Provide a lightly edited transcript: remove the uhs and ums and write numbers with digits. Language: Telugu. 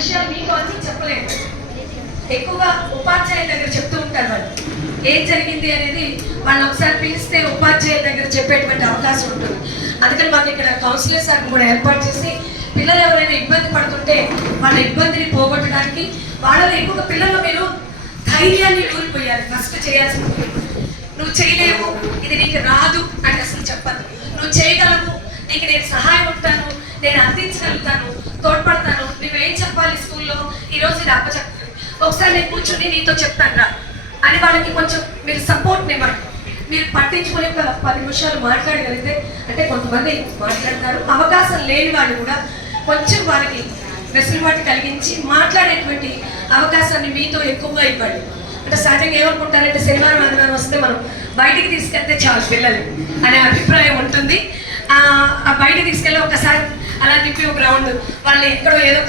విషయాలు మీకు అన్నీ చెప్పలేదు. ఎక్కువగా ఉపాధ్యాయుల దగ్గర చెప్తూ ఉంటారు. వాళ్ళు ఏం జరిగింది అనేది వాళ్ళు ఒకసారి పిలిస్తే ఉపాధ్యాయుల దగ్గర చెప్పేటువంటి అవకాశం ఉంటుంది. అందుకని మాకు ఇక్కడ కౌన్సిలర్ సార్ కూడా ఏర్పాటు చేసి పిల్లలు ఎవరైనా ఇబ్బంది పడుతుంటే వాళ్ళ ఇబ్బందిని పోగొట్టడానికి వాళ్ళలో ఎక్కువగా పిల్లల్లో మీరు ధైర్యాన్ని ఊరిపోయాలి. ఫస్ట్ చేయాల్సింది నువ్వు చేయలేవు, ఇది నీకు రాదు అని అసలు చెప్పదు. నువ్వు చేయగలవు, నీకు నేను సహాయం ఉంటాను, నేను అందించగలుగుతాను, తోడ్పడతాను. నువ్వేం చెప్పాలి స్కూల్లో ఈరోజు ఇది అప్పచెప్తాను, ఒకసారి నేను కూర్చొని నీతో చెప్తాను రా అని వాళ్ళకి కొంచెం మీరు సపోర్ట్ని ఇవ్వండి. మీరు పట్టించుకునే 10 నిమిషాలు మాట్లాడగలిగితే, అంటే కొంతమంది మాట్లాడతారు, అవకాశం లేని వాళ్ళు కూడా కొంచెం వాళ్ళకి వెసులుబాటు కలిగించి మాట్లాడేటువంటి అవకాశాన్ని మీతో ఎక్కువగా ఇవ్వండి. అంటే సహజంగా ఏమనుకుంటారంటే శనివారం ఆదివారం వస్తే మనం బయటికి తీసుకెళ్తే చాలు పిల్లలు అనే అభిప్రాయం ఉంటుంది. ఆ బయటికి తీసుకెళ్ళి ఒకసారి అలా తిప్పి ఒక రౌండ్ వాళ్ళు ఎక్కడో ఏదో